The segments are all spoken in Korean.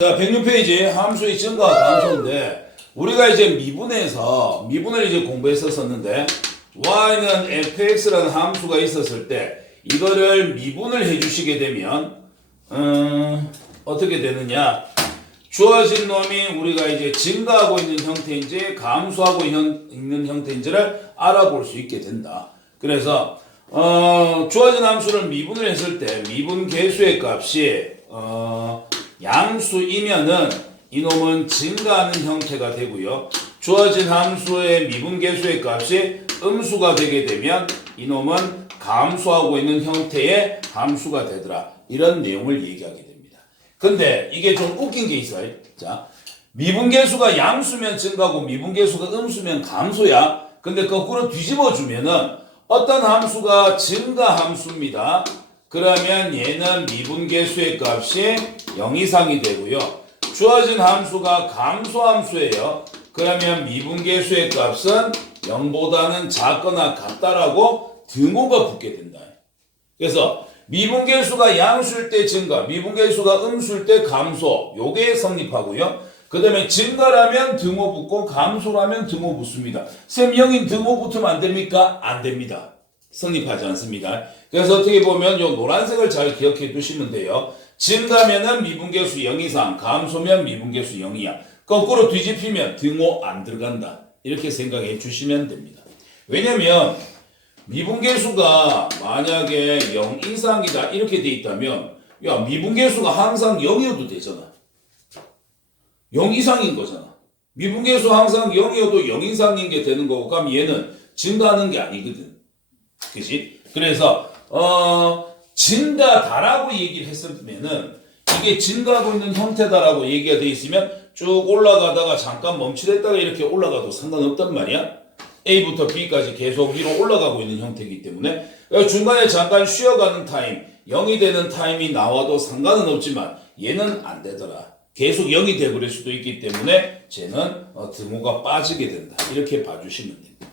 자, 106페이지 함수의 증가 감소인데 우리가 이제 미분을 이제 공부했었는데 y는 fx라는 함수가 있었을 때 이거를 미분을 해주시게 되면 어떻게 되느냐? 주어진 놈이 우리가 이제 증가하고 있는 형태인지 감소하고 있는 형태인지를 알아볼 수 있게 된다. 그래서 주어진 함수를 미분을 했을 때 미분 계수의 값이 양수이면은 이놈은 증가하는 형태가 되고요. 주어진 함수의 미분 계수의 값이 음수가 되게 되면 이놈은 감소하고 있는 형태의 함수가 되더라. 이런 내용을 얘기하게 됩니다. 근데 이게 좀 웃긴 게 있어요. 자, 미분 계수가 양수면 증가고 미분 계수가 음수면 감소야. 근데 거꾸로 뒤집어 주면은 어떤 함수가 증가 함수입니다. 그러면 얘는 미분계수의 값이 0 이상이 되고요. 주어진 함수가 감소함수예요. 그러면 미분계수의 값은 0보다는 작거나 같다라고 등호가 붙게 된다. 그래서 미분계수가 양수일 때 증가, 미분계수가 음수일 때 감소, 요게 성립하고요. 그 다음에 증가라면 등호 붙고 감소라면 등호 붙습니다. 쌤 0인 등호 붙으면 안 됩니까? 안 됩니다. 성립하지 않습니다. 그래서 어떻게 보면 요 노란색을 잘 기억해 두시면 돼요. 증가면은 미분계수 0 이상, 감소면 미분계수 0이야. 거꾸로 뒤집히면 등호 안 들어간다. 이렇게 생각해 주시면 됩니다. 왜냐면 미분계수가 만약에 0 이상이다 이렇게 돼 있다면 야 미분계수가 항상 0이어도 되잖아. 0 이상인 거잖아. 미분계수 항상 0이어도 0 이상인 게 되는 거고 그럼 얘는 증가하는 게 아니거든. 그치? 그래서 증가다라고 얘기를 했으면은 이게 증가하고 있는 형태다라고 얘기가 돼 있으면 쭉 올라가다가 잠깐 멈추랬다가 이렇게 올라가도 상관없단 말이야. A부터 B까지 계속 위로 올라가고 있는 형태이기 때문에 중간에 잠깐 쉬어가는 타임 0이 되는 타임이 나와도 상관은 없지만 얘는 안 되더라. 계속 0이 되버릴 수도 있기 때문에 쟤는 등호가 빠지게 된다. 이렇게 봐주시면 됩니다.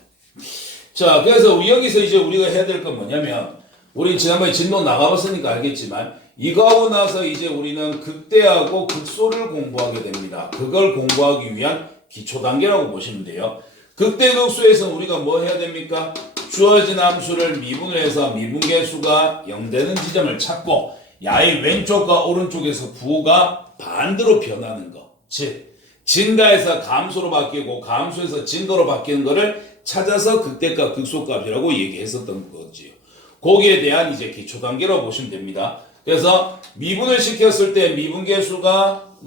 자, 그래서 여기서 이제 우리가 해야 될 건 뭐냐면, 우리 지난번에 진도 나가봤으니까 알겠지만, 이거 하고 나서 이제 우리는 극대하고 극소를 공부하게 됩니다. 그걸 공부하기 위한 기초 단계라고 보시면 돼요. 극대 극소에서 우리가 뭐 해야 됩니까? 주어진 함수를 미분을 해서 미분계수가 0 되는 지점을 찾고, 야의 왼쪽과 오른쪽에서 부호가 반대로 변하는 거. 즉, 증가해서 감소로 바뀌고, 감소해서 증가로 바뀌는 거를 찾아서 극대값, 극소값이라고 얘기했었던 거지요. 거기에 대한 이제 기초 단계라고 보시면 됩니다. 그래서 미분을 시켰을 때 미분계수가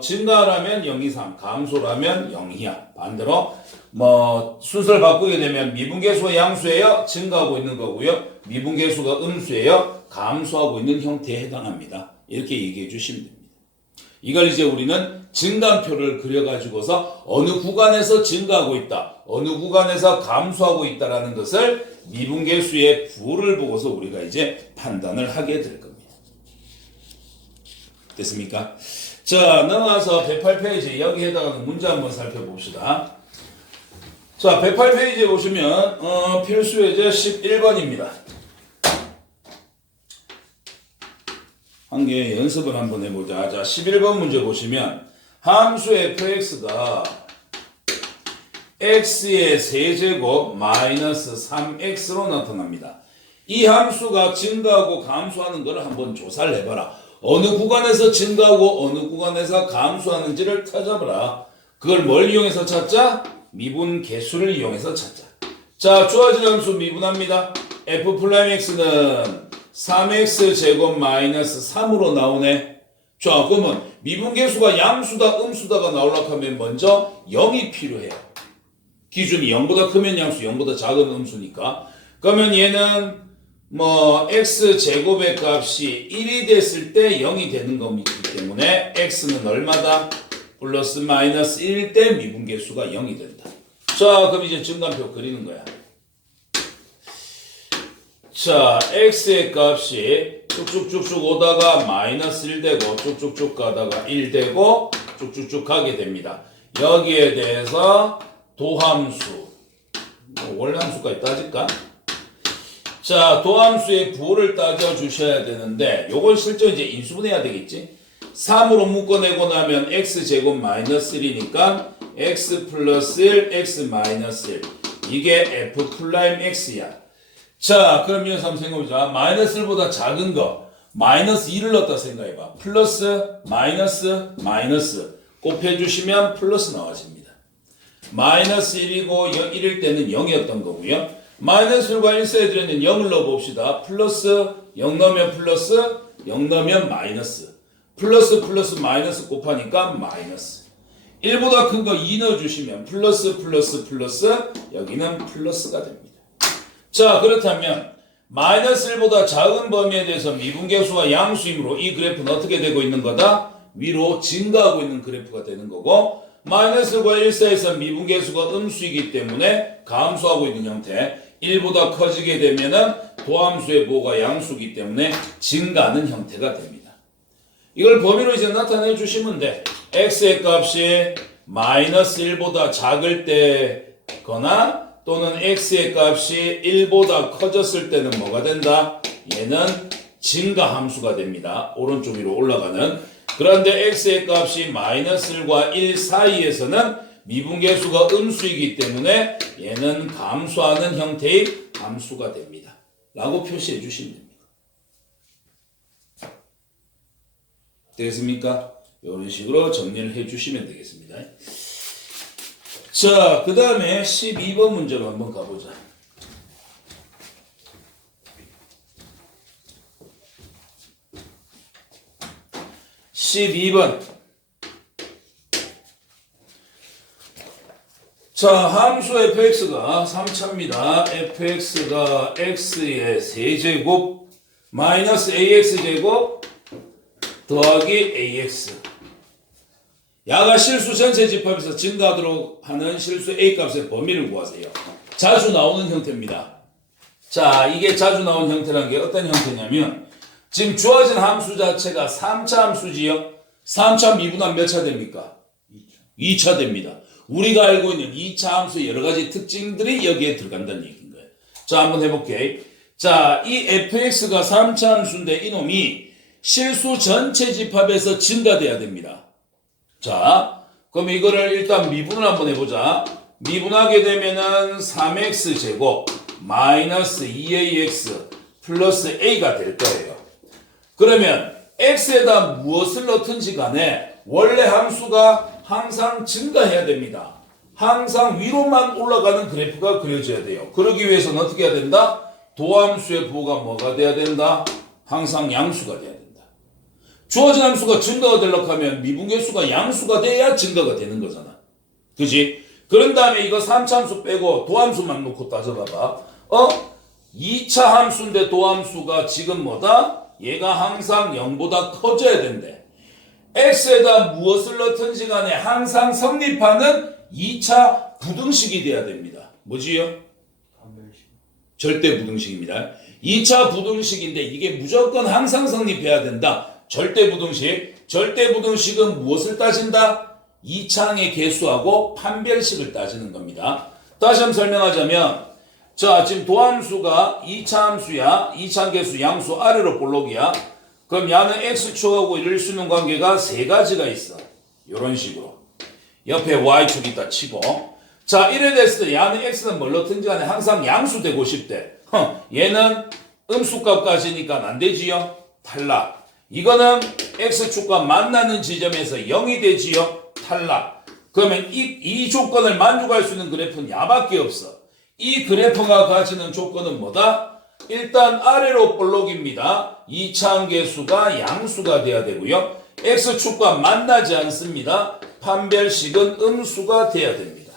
증가라면 0 이상, 감소라면 0 이하. 반대로 순서를 바꾸게 되면 미분계수가 양수예요, 증가하고 있는 거고요. 미분계수가 음수예요, 감소하고 있는 형태에 해당합니다. 이렇게 얘기해 주시면 됩니다. 이걸 이제 우리는 증감표를 그려가지고서 어느 구간에서 증가하고 있다, 어느 구간에서 감소하고 있다라는 것을 미분계수의 부호를 보고서 우리가 이제 판단을 하게 될 겁니다. 됐습니까? 자, 넘어가서 108페이지 여기 해당하는 문제 한번 살펴봅시다. 자, 108페이지에 보시면 필수 예제 11번입니다. 한 개 연습을 한번 해보자. 자, 11번 문제 보시면 함수 fx가 x의 세제곱 마이너스 3x로 나타납니다. 이 함수가 증가하고 감소하는 것을 한번 조사를 해봐라. 어느 구간에서 증가하고 어느 구간에서 감소하는지를 찾아봐라. 그걸 뭘 이용해서 찾자? 미분 계수를 이용해서 찾자. 자, 주어진 함수 미분합니다. f'x는 3x 제곱 마이너스 3으로 나오네. 자, 그러면 미분계수가 양수다 음수다가 나오려고 하면 먼저 0이 필요해요. 기준이 0보다 크면 양수, 0보다 작은 음수니까. 그러면 얘는 x 제곱의 값이 1이 됐을 때 0이 되는 거기 때문에 x는 얼마다? 플러스 마이너스 1일 때 미분계수가 0이 된다. 자, 그럼 이제 증감표 그리는 거야. 자, x의 값이 쭉쭉쭉쭉 오다가 마이너스 1 되고 쭉쭉쭉 가다가 1 되고 쭉쭉쭉 가게 됩니다. 여기에 대해서 도함수, 월함수까지 따질까? 자, 도함수의 부호를 따져 주셔야 되는데 요걸 실제 이제 인수분해야 되겠지? 3으로 묶어내고 나면 x제곱 마이너스 1이니까 x 플러스 1, x 마이너스 1. 이게 f 프라임 x야. 자, 그럼 이어서 한번 생각해보자. 마이너스 1보다 작은 거, 마이너스 2를 넣었다 생각해봐. 플러스, 마이너스, 마이너스. 곱해주시면 플러스 나와집니다. 마이너스 1이고 1일 때는 0이었던 거고요. 마이너스 1과 1 사이에 들어있는 0을 넣어봅시다. 플러스, 0 넣으면 플러스, 0 넣으면 마이너스. 플러스, 플러스, 마이너스 곱하니까 마이너스. 1보다 큰 거 2 넣어주시면 플러스, 플러스, 플러스, 여기는 플러스가 됩니다. 자, 그렇다면 마이너스 1보다 작은 범위에 대해서 미분계수가 양수이므로 이 그래프는 어떻게 되고 있는 거다? 위로 증가하고 있는 그래프가 되는 거고, 마이너스 1과 1 사이에서 미분계수가 음수이기 때문에 감소하고 있는 형태. 1보다 커지게 되면은 도함수의 부호가 양수이기 때문에 증가하는 형태가 됩니다. 이걸 범위로 이제 나타내 주시면 돼. x의 값이 마이너스 1보다 작을 때거나 또는 x의 값이 1보다 커졌을 때는 뭐가 된다? 얘는 증가함수가 됩니다. 오른쪽 위로 올라가는. 그런데 x의 값이 마이너스 1과 1 사이에서는 미분계수가 음수이기 때문에 얘는 감소하는 형태의 함수가 됩니다. 라고 표시해 주시면 됩니다. 되겠습니까? 이런 식으로 정리를 해 주시면 되겠습니다. 자, 그 다음에 12번 문제로 한번 가보자. (12번) 자, 함수 fx가 3차입니다. fx가 x의 세제곱 마이너스 ax제곱 더하기 ax. 야가 실수 전체 집합에서 증가하도록 하는 실수 a 값의 범위를 구하세요. 자주 나오는 형태입니다. 자, 이게 자주 나오는 형태라는 게 어떤 형태냐면, 지금 주어진 함수 자체가 3차 함수지요. 3차 미분하면 몇 차 됩니까? 2차 됩니다. 우리가 알고 있는 2차 함수의 여러 가지 특징들이 여기에 들어간다는 얘기인 거예요. 자, 한번 해볼게. 자, 이 fx가 3차 함수인데 이놈이 실수 전체 집합에서 증가돼야 됩니다. 자, 그럼 이거를 일단 미분을 한번 해보자. 미분하게 되면은 3x제곱 마이너스 2ax 플러스 a가 될 거예요. 그러면 x에다 무엇을 넣든지 간에 원래 함수가 항상 증가해야 됩니다. 항상 위로만 올라가는 그래프가 그려져야 돼요. 그러기 위해서는 어떻게 해야 된다? 도함수의 부호가 뭐가 돼야 된다? 항상 양수가 돼야 된다. 주어진 함수가 증가가 되려고 하면 미분계수가 양수가 돼야 증가가 되는 거잖아. 그지? 그런 다음에 이거 3차 함수 빼고 도함수만 놓고 따져봐봐. 2차 함수인데 도함수가 지금 뭐다? 얘가 항상 0보다 커져야 된대. x에다 무엇을 넣든지 간에 항상 성립하는 2차 부등식이 돼야 됩니다. 뭐지요? 절대 부등식입니다. 2차 부등식인데 이게 무조건 항상 성립해야 된다. 절대 부등식. 절대 부등식은 무엇을 따진다? 2차항의 개수하고 판별식을 따지는 겁니다. 다시 한번 설명하자면, 자, 지금 도함수가 2차 함수야. 2차 개수 양수 아래로 볼록이야. 그럼 야는 x축하고 이룰 수 있는 관계가 세 가지가 있어. 이런 식으로. 옆에 y축이 있다 치고. 자, 이래 됐을 때 야는 x는 뭘 넣든지 간에 항상 양수 되고 싶대. 얘는 음수값까지니까 안 되지요? 탈락. 이거는 x축과 만나는 지점에서 0이 되지요? 탈락. 그러면 이 조건을 만족할 수 있는 그래프는 야밖에 없어. 이 그래프가 가지는 조건은 뭐다? 일단 아래로 볼록입니다. 2차항 개수가 양수가 돼야 되고요. x축과 만나지 않습니다. 판별식은 음수가 돼야 됩니다.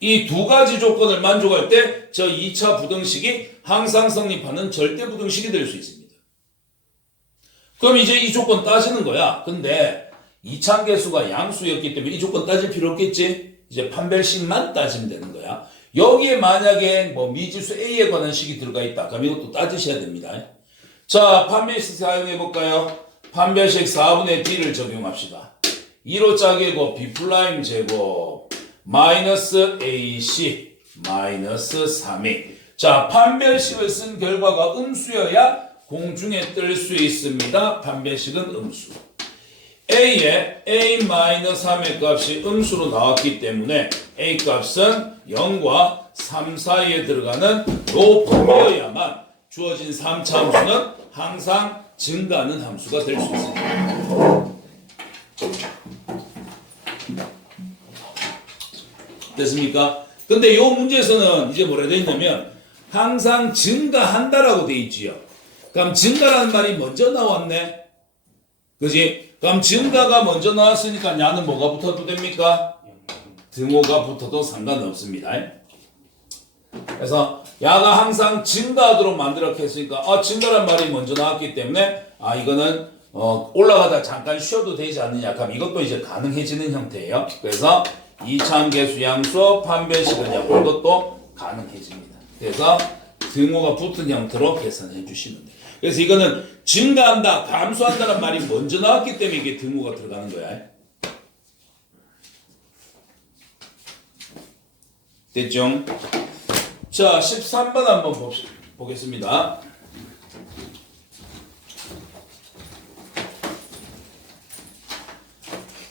이 두 가지 조건을 만족할 때 저 2차 부등식이 항상 성립하는 절대 부등식이 될 수 있습니다. 그럼 이제 이 조건 따지는 거야. 근데 2차항 개수가 양수였기 때문에 이 조건 따질 필요 없겠지? 이제 판별식만 따지면 되는 거야. 여기에 만약에 뭐 미지수 A에 관한 식이 들어가 있다. 그럼 이것도 따지셔야 됩니다. 자, 판별식 사용해 볼까요? 판별식 4분의 D를 적용합시다. 2로 짜개고 B' 제곱 마이너스 AC 마이너스 3A. 자, 판별식을 쓴 결과가 음수여야 공중에 뜰 수 있습니다. 판별식은 음수. A에 A-3의 값이 음수로 나왔기 때문에 A 값은 0과 3 사이에 들어가는 요 범위여야만 주어진 3차 함수는 항상 증가하는 함수가 될 수 있습니다. 됐습니까? 근데 요 문제에서는 이제 뭐라 되어 있냐면 항상 증가한다라고 되어 있지요. 그럼 증가라는 말이 먼저 나왔네. 그지? 그럼 증가가 먼저 나왔으니까 야는 뭐가 붙어도 됩니까? 등호가 붙어도 상관없습니다. 그래서 야가 항상 증가하도록 만들었게 했으니까 증가란 말이 먼저 나왔기 때문에 이거는 올라가다 잠깐 쉬어도 되지 않느냐. 그럼 이것도 이제 가능해지는 형태예요. 그래서 이차함계수 양수 판별식은 이것도 가능해집니다. 그래서 등호가 붙은 형태로 계산해 주시면 돼요. 그래서 이거는 증가한다, 감소한다는 말이 먼저 나왔기 때문에 이게 등호가 들어가는 거야. 됐죠? 자, 13번 한번 보겠습니다.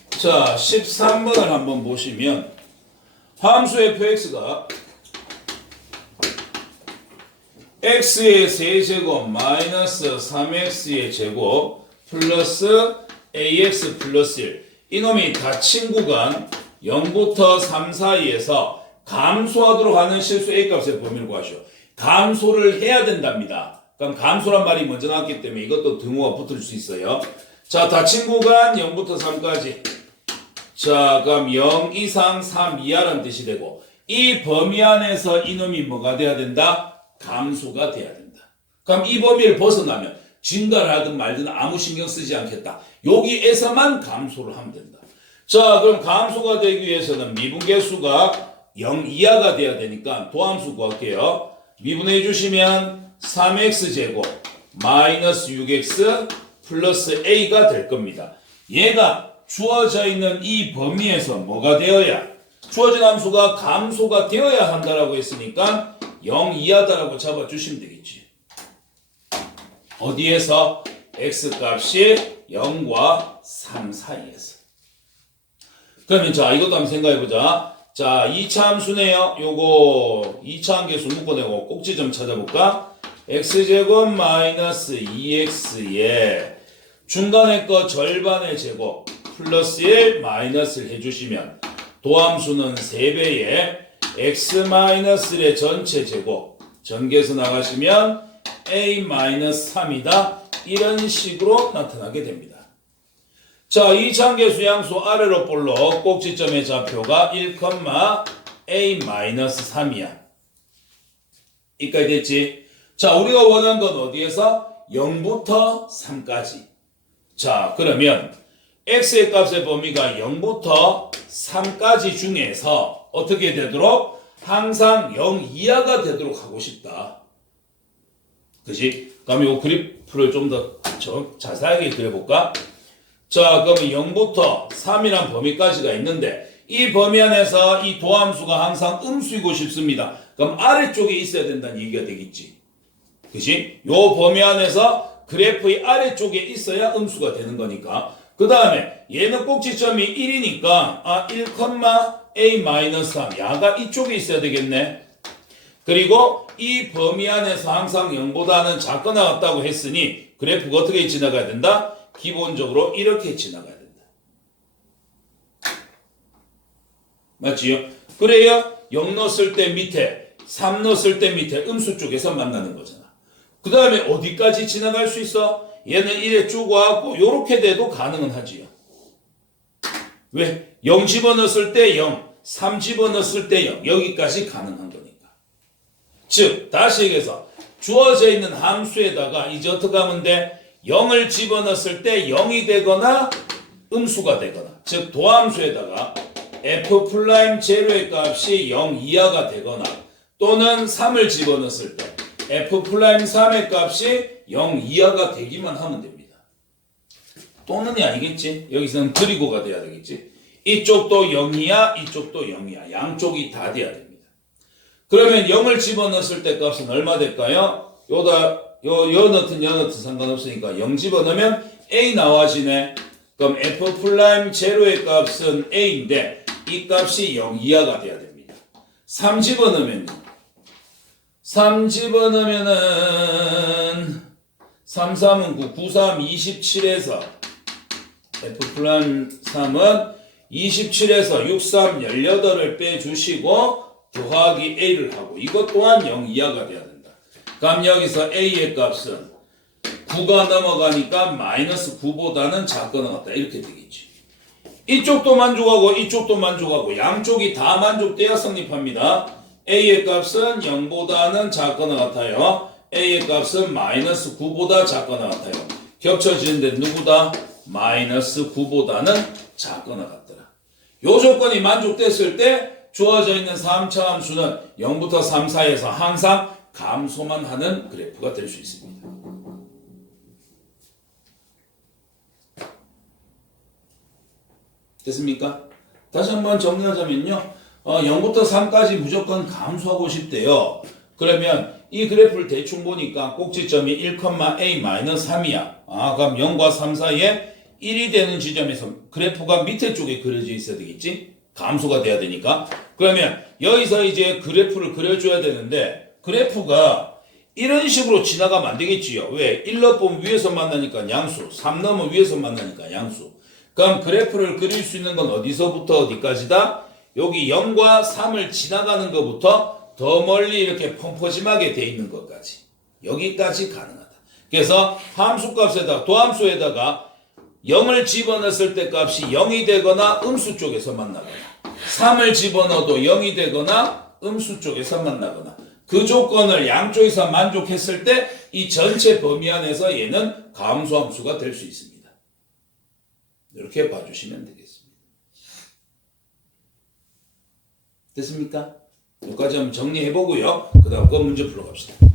자, 13번을 한번 보시면 함수 fx가 x의 세제곱 마이너스 3x의 제곱 플러스 ax 플러스 1 이놈이 닫힌 구간 0부터 3 사이에서 감소하도록 하는 실수 a값의 범위를 구하시오. 감소를 해야 된답니다. 그럼 감소란 말이 먼저 나왔기 때문에 이것도 등호가 붙을 수 있어요. 자, 닫힌 구간 0부터 3까지. 자, 그럼 0 이상 3 이하라는 뜻이 되고 이 범위 안에서 이놈이 뭐가 돼야 된다? 감소가 돼야 된다. 그럼 이 범위를 벗어나면 증가를 하든 말든 아무 신경 쓰지 않겠다. 여기에서만 감소를 하면 된다. 자, 그럼 감소가 되기 위해서는 미분계수가 0 이하가 돼야 되니까 도함수 구할게요. 미분해 주시면 3x제곱 마이너스 6x 플러스 a가 될 겁니다. 얘가 주어져 있는 이 범위에서 뭐가 되어야 주어진 함수가 감소가 되어야 한다라고 했으니까 0 이하다라고 잡아주시면 되겠지. 어디에서? x값이 0과 3 사이에서. 그러면 자, 이것도 한번 생각해보자. 자, 2차 함수네요. 요거 2차 함계수 묶어내고 꼭지 좀 찾아볼까? x제곱 마이너스 2x에 중간에 거 절반의 제곱 플러스 1 마이너스를 해주시면 도함수는 3배에 x-1의 전체 제곱 전개해서 나가시면 a-3이다. 이런 식으로 나타나게 됩니다. 자, 2차 함계수 양수 아래로 볼록 꼭지점의 좌표가 1,a-3이야. 이까지 됐지? 자, 우리가 원하는 건 어디에서? 0부터 3까지. 자, 그러면 x의 값의 범위가 0부터 3까지 중에서 어떻게 되도록? 항상 0 이하가 되도록 하고 싶다. 그치? 그럼 이 그래프를 좀 더 자세하게 그려볼까? 자, 그러면 0부터 3이란 범위까지가 있는데 이 범위 안에서 이 도함수가 항상 음수이고 싶습니다. 그럼 아래쪽에 있어야 된다는 얘기가 되겠지. 그치? 요 범위 안에서 그래프의 아래쪽에 있어야 음수가 되는 거니까. 그 다음에 얘는 꼭지점이 1이니까 1,a-3 야가 이쪽에 있어야 되겠네. 그리고 이 범위 안에서 항상 0보다는 작거나 같다고 했으니 그래프가 어떻게 지나가야 된다? 기본적으로 이렇게 지나가야 된다. 맞지요? 그래야 0 넣었을 때 밑에 3 넣었을 때 밑에 음수 쪽에서 만나는 거잖아. 그 다음에 어디까지 지나갈 수 있어? 얘는 1에 쭉 와갖고 요렇게 돼도 가능은 하지요. 왜? 0 집어넣었을 때 0, 3 집어넣었을 때 0 여기까지 가능한 거니까. 즉 다시 얘기해서 주어져 있는 함수에다가 이제 어떻게 하면 돼? 0을 집어넣었을 때 0이 되거나 음수가 되거나 즉 도함수에다가 f'0의 값이 0 이하가 되거나 또는 3을 집어넣었을 때 f'3의 값이 0 이하가 되기만 하면 됩니다. 또는이 아니겠지. 여기서는 그리고가 돼야 되겠지. 이쪽도 0 이하 이쪽도 0 이하 양쪽이 다 돼야 됩니다. 그러면 0을 집어넣었을 때 값은 얼마 될까요? 요 넣든 요 넣든 상관없으니까 0 집어넣으면 a 나와지네. 그럼 F'0의 값은 A인데 이 값이 0 이하가 돼야 됩니다. 3 집어넣으면요. 3 집어넣으면은 3, 3은 9, 9, 3, 27에서 F'3은 27에서 6, 3, 18을 빼주시고 더하기 A를 하고 이것 또한 0 이하가 돼야 된다. 그럼 여기서 A의 값은 9가 넘어가니까 마이너스 9보다는 작거나 같다. 이렇게 되겠지. 이쪽도 만족하고 이쪽도 만족하고 양쪽이 다 만족돼야 성립합니다. A의 값은 0보다는 작거나 같아요. A의 값은 마이너스 9보다 작거나 같아요. 겹쳐지는데 누구다? 마이너스 9보다는 작거나 같더라. 요 조건이 만족됐을 때 주어져 있는 3차 함수는 0부터 3 사이에서 항상 감소만 하는 그래프가 될 수 있습니다. 됐습니까? 다시 한번 정리하자면요. 0부터 3까지 무조건 감소하고 싶대요. 그러면 이 그래프를 대충 보니까 꼭지점이 1,a-3이야. 그럼 0과 3 사이에 1이 되는 지점에서 그래프가 밑에 쪽에 그려져 있어야 되겠지? 감소가 돼야 되니까. 그러면 여기서 이제 그래프를 그려줘야 되는데 그래프가 이런 식으로 지나가면 안 되겠지요. 왜? 1 넣으면 위에서 만나니까 양수, 3 넣으면 위에서 만나니까 양수. 그럼 그래프를 그릴 수 있는 건 어디서부터 어디까지다? 여기 0과 3을 지나가는 것부터 더 멀리 이렇게 펑퍼짐하게 돼 있는 것까지. 여기까지 가능하다. 그래서 함수값에다가 도함수에다가 0을 집어넣었을 때 값이 0이 되거나 음수 쪽에서 만나거나 3을 집어넣어도 0이 되거나 음수 쪽에서 만나거나 그 조건을 양쪽에서 만족했을 때 이 전체 범위 안에서 얘는 감소함수가 될 수 있습니다. 이렇게 봐주시면 되겠습니다. 됐습니까? 여기까지 한번 정리해보고요. 그 다음 거 문제 풀어갑시다.